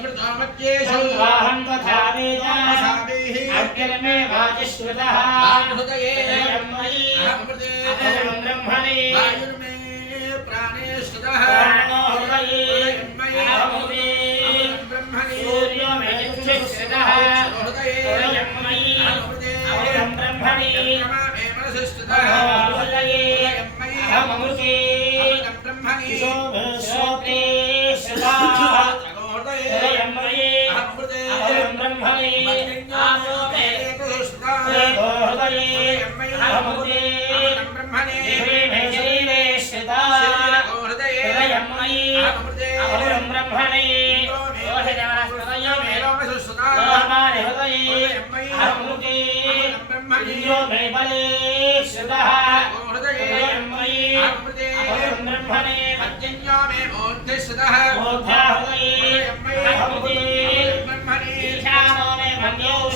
संवाहं तथा वेदा अग्निर्मे वाजिश्रुतः अहं ब्रह्मणे प्राणो हृदये अहं ब्रह्मणे सूर्यो मे चक्षुश्रुतः हृदयं मयि अहं ब्रह्मणे हृदये अहम् अमृते श्रोते श्रुतः हृदयं मयि अहं ब्रह्मणे आसो मे हृदये अहमृते जिह्वे मे शरीरे श्रुतः हृदयं मयि अहं ब्रह्मणे हृदयो मे लोमानि हृदये अहमृते इन्द्रो मे बले श्रुतः हृदयं मयि अहं ब्रह्मणे पर्जन्यो मे मूर्तिश्रुतः मूर्धा हृदये अहमृते ईशानो मे मन्यो